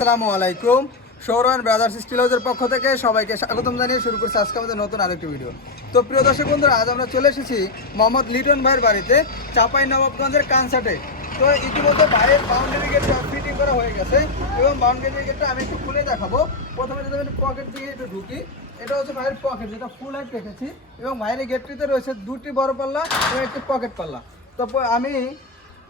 আসসালামু আলাইকুম। Souran brothers still হাউসের পক্ষ থেকে সবাইকে স্বাগতম জানিয়ে শুরু করছি আজকে আমাদের নতুন আরেকটি ভিডিও। তো প্রিয় দর্শক বন্ধুরা, আজ আমরা চলে এসেছি মোহাম্মদ লিটন ভাইয়ের বাড়িতে চাঁপাইনবাবগঞ্জের কানসাটে। তো ইতিমধ্যে ভাইয়ের বাউন্ডারি গেট ফিটিং করা হয়ে গেছে এবং বাউন্ডারি গেটটা আমি একটু খুলে দেখাবো। প্রথমে যদি আমি পকেট দিয়ে একটু ঢুকি, এটা হচ্ছে ভাইয়ের পকেট, যেটা ফুল হাইট রেখেছি এবং ভাইয়ের গেটটিতে রয়েছে দুটি বড় পাল্লা এবং একটি পকেট পাল্লা। তো আমি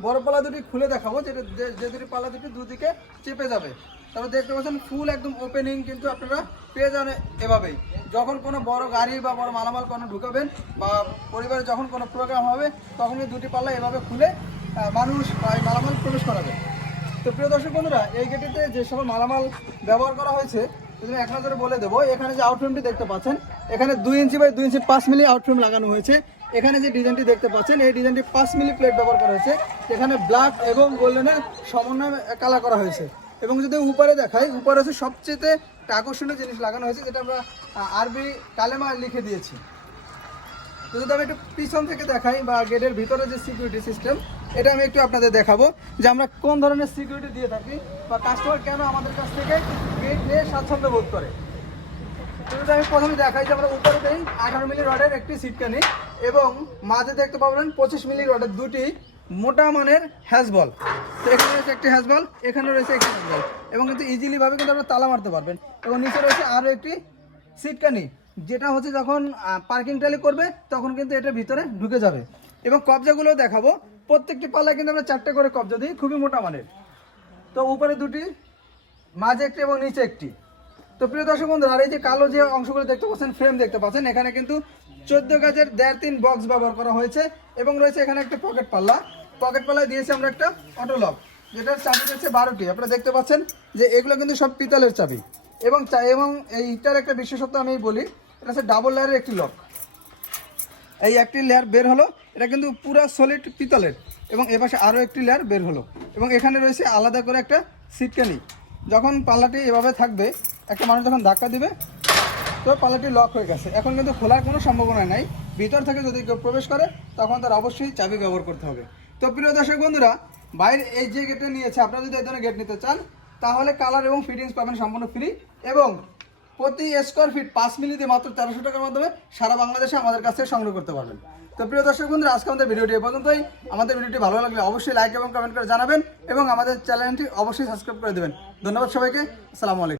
বড় পাল্লা দুটি খুলে দেখাবো, যেটা যে দুটি পাল্লা দুটি দুদিকে চেপে যাবে। তারপর দেখতে পাচ্ছেন ফুল একদম ওপেনিং কিন্তু আপনারা পেয়ে যান এভাবেই। যখন কোনো বড় গাড়ি বা বড় মালামাল কোনো ঢুকাবেন বা পরিবারে যখন কোনো প্রোগ্রাম হবে তখন এই দুটি পাল্লা এভাবে খুলে মানুষ এই মালামাল প্রবেশ করাবে। তো প্রিয় দর্শক বন্ধুরা, এই গেটেতে যে সকল মালামাল ব্যবহার করা হয়েছে যদি এক নজরে বলে দেবো। এখানে যে আউটফ্রেমটি দেখতে পাচ্ছেন, এখানে 2 inch by 2 inch 5 milli out frame লাগানো হয়েছে। এখানে যে ডিজাইনটি দেখতে পাচ্ছেন, এই ডিজাইনটি 5 মিলি প্লেট ব্যবহার করা হয়েছে। এখানে ব্ল্যাক এবং গোল্ডেনের সমন্বয় কালার করা হয়েছে। এবং যদি উপরে দেখাই, উপরে হচ্ছে সবচেয়ে আকর্ষণীয় জিনিস লাগানো হয়েছে, যেটা আমরা আরবি কালেমা লিখে দিয়েছি। তো যদি আমি একটু পিছন থেকে দেখাই বা গেটের ভিতরে যে সিকিউরিটি সিস্টেম, এটা আমি একটু আপনাদের দেখাবো যে আমরা কোন ধরনের সিকিউরিটি দিয়ে থাকি বা কাস্টমার কেন আমাদের কাছ থেকে গেট নিয়ে স্বাচ্ছন্দ্য বোধ করে। তো যদি আমি প্রথমে দেখাই যে আমরা উপরে দেই 18 মিলি রডের একটি সিটকানি এবং মাঝে দেখতে পাবেন 25 মিলি রডের দুটি মোটা মানের হ্যাজবল। তো এখানে রয়েছে একটি হ্যাজবল, এখানে রয়েছে একটি হ্যাজবল এবং কিন্তু ইজিলিভাবে কিন্তু আপনারা তালা মারতে পারবেন। এবং নিচে রয়েছে আরও একটি সিটকানি, যেটা হচ্ছে যখন পার্কিং ট্যালি করবে তখন কিন্তু এটার ভিতরে ঢুকে যাবে। এবং কবজাগুলো দেখাবো, প্রত্যেকটি পাল্লায় কিন্তু আমরা 4টে করে কবজা দিই, খুবই মোটা মানের। তো উপরে দুটি, মাঝে একটি এবং নিচে একটি। তো প্রিয় দর্শক বন্ধুরা, আর এই যে কালো যে অংশগুলো দেখতে পাচ্ছেন, ফ্রেম দেখতে পাচ্ছেন, এখানে কিন্তু 14 গজের 1.5-3 বক্স ব্যবহার করা হয়েছে এবং রয়েছে এখানে একটা পকেট পাল্লা। পকেট পাল্লায় দিয়েছি আমরা একটা অটো লক, যেটার চাবি রয়েছে 12টি। আপনারা দেখতে পাচ্ছেন যে এগুলো কিন্তু সব পিতলের চাবি। এবং এইটার একটা বিশেষত্ব আমি বলি, এটা হচ্ছে ডাবল লেয়ারের একটি লক। এই একটি লেয়ার বের হলো, এটা কিন্তু পুরো সলিড পিতলের। এবং এপাশে আরও একটি লেয়ার বের হলো এবং এখানে রয়েছে আলাদা করে একটা সিটকানি। যখন পাল্লাটি এভাবে থাকবে, একটা মানুষ যখন ধাক্কা দিবে তো পাল্লাটি লক হয়ে গেছে। এখন কিন্তু খোলার কোনো সম্ভাবনা নাই। ভিতর থেকে যদি কেউ প্রবেশ করে তখন তার অবশ্যই চাবি ব্যবহার করতে হবে। তো প্রিয় দর্শক বন্ধুরা, বাইরে এই যে গেটটা নিয়েছে, আপনারা যদি এই ধরনের গেট নিতে চান তাহলে কালার এবং ফিটিংস পাবেন সম্পূর্ণ ফ্রি এবং প্রতি স্কোয়ার ফিট 5 মিলি দিয়ে মাত্র 1300 টাকার মাধ্যমে সারা বাংলাদেশে আমাদের কাছ থেকে সংগ্রহ করতে পারবেন। তো প্রিয় দর্শক বন্ধুরা, আজকে আমাদের ভিডিওটি এ পর্যন্তই। আমাদের ভিডিওটি ভালো লাগলে অবশ্যই লাইক এবং কমেন্ট করে জানাবেন এবং আমাদের চ্যানেলটি অবশ্যই সাবস্ক্রাইব করে দেবেন। ধন্যবাদ সবাইকে। আসসালামু আলাইকুম।